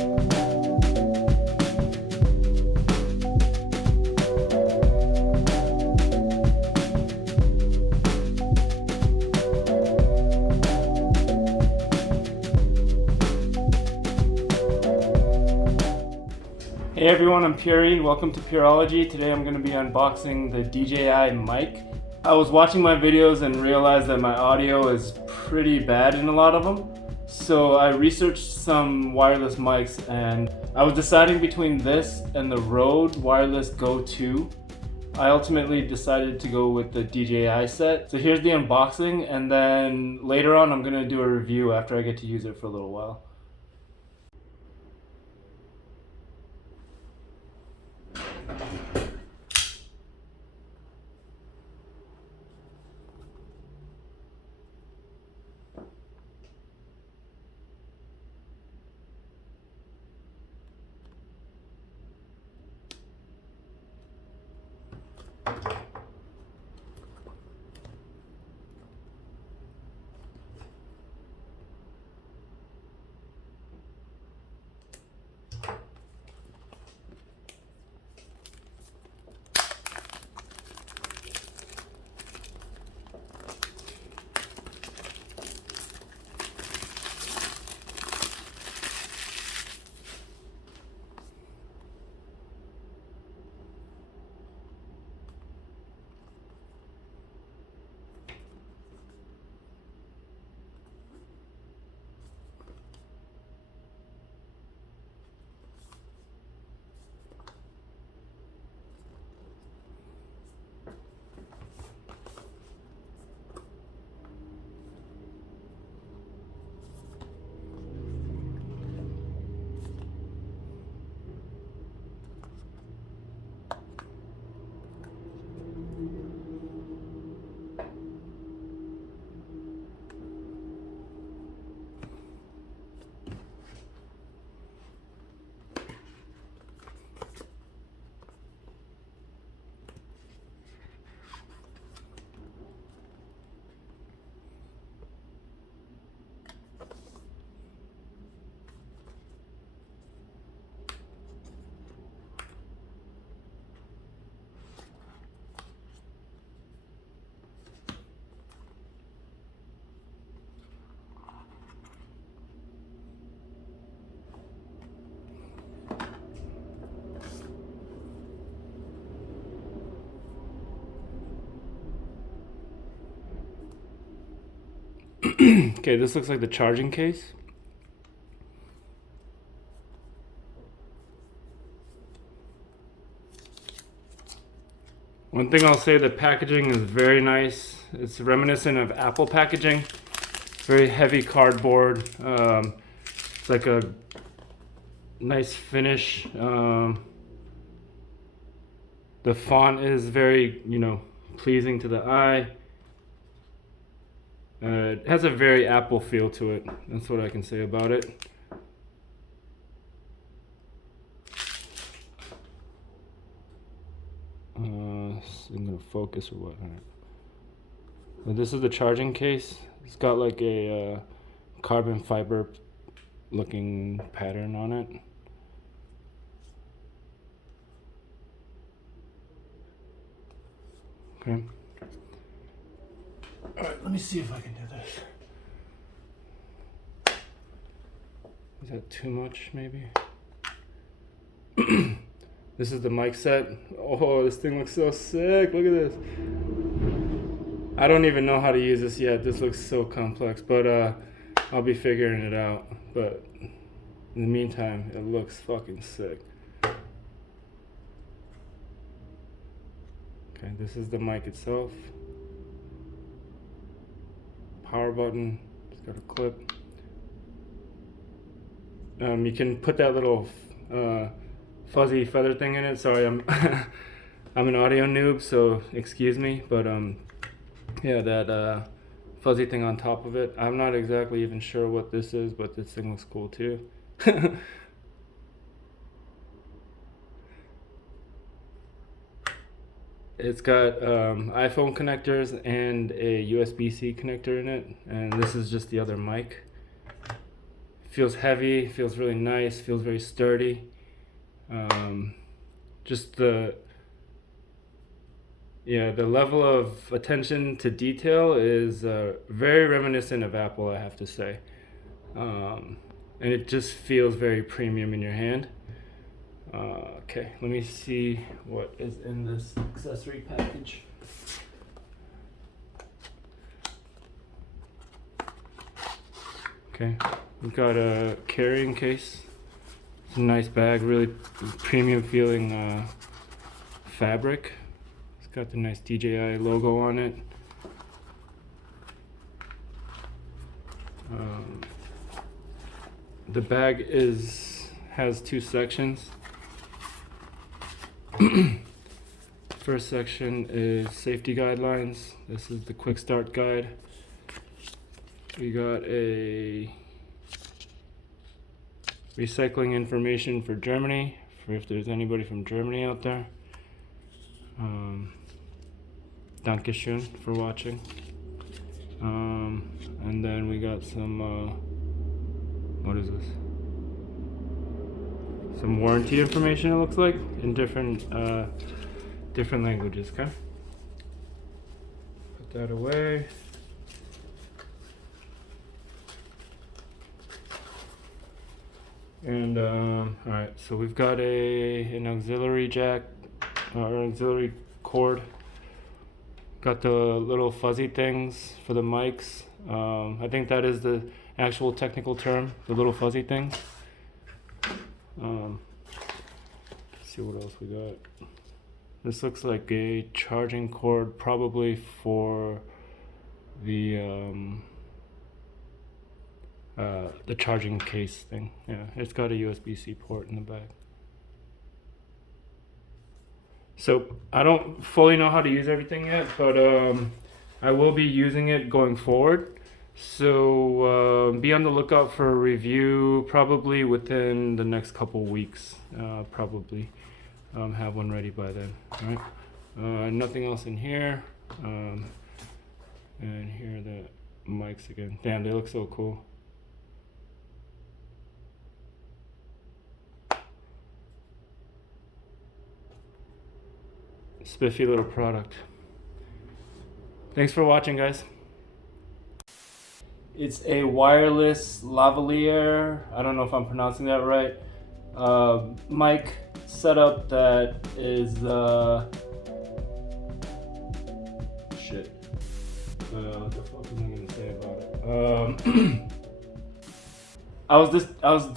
Hey everyone, I'm Puri. Welcome to Purology. Today I'm going to be unboxing the DJI mic. I was watching my videos and realized that my audio is pretty bad in a lot of them. So I researched some wireless mics and I was deciding between this and the Rode Wireless Go 2. I ultimately decided to go with the DJI set. So here's the unboxing, and then later on I'm going to do a review after I get to use it for a little while. Okay, this looks like the charging case. One thing I'll say, the packaging is very nice. It's reminiscent of Apple packaging. Very heavy cardboard. It's like a nice finish. The font is very, pleasing to the eye. It has a very Apple feel to it. That's what I can say about it. I'm gonna focus or what? All right. Well, this is the charging case. It's got like a carbon fiber looking pattern on it. Okay. Alright, let me see if I can do this. Is that too much, maybe? This is the mic set. Oh, this thing looks so sick. Look at this. I don't even know how to use this yet. This looks so complex, but I'll be figuring it out. But in the meantime, it looks fucking sick. Okay, this is the mic itself. Power button. It's got a clip. You can put that little fuzzy feather thing in it. Sorry, I'm I'm an audio noob, so excuse me. But yeah, that fuzzy thing on top of it. I'm not exactly even sure what this is, but this thing looks cool too. It's got iPhone connectors and a USB-C connector in it, and this is just the other mic. feels heavy, feels really nice, feels very sturdy. Just the level of attention to detail is very reminiscent of Apple, I have to say. And it just feels very premium in your hand. Okay, let me see what is in this accessory package. Okay, we've got a carrying case. It's a nice bag, really premium feeling fabric. It's got the nice DJI logo on it. The bag has two sections. First section is safety guidelines. This is the quick start guide. We got a recycling information for Germany, for if there's anybody from Germany out there. Dankeschön for watching. And then we got some, what is this? Some warranty information, it looks like, in different languages, okay? Put that away. And alright, so we've got an auxiliary jack, or auxiliary cord. Got the little fuzzy things for the mics. I think that is the actual technical term, the little fuzzy things. Let's see what else we got. This looks like a charging cord, probably for the charging case thing. Yeah, it's got a USB-C port in the back. So I don't fully know how to use everything yet, but I will be using it going forward. So be on the lookout for a review probably within the next couple weeks. Probably have one ready by then. All right. Nothing else in here. And here are the mics again. Damn, they look so cool. Spiffy little product. Thanks for watching, guys. It's a wireless lavalier, I don't know if I'm pronouncing that right, mic setup that is shit. What the fuck am I gonna say about it? I was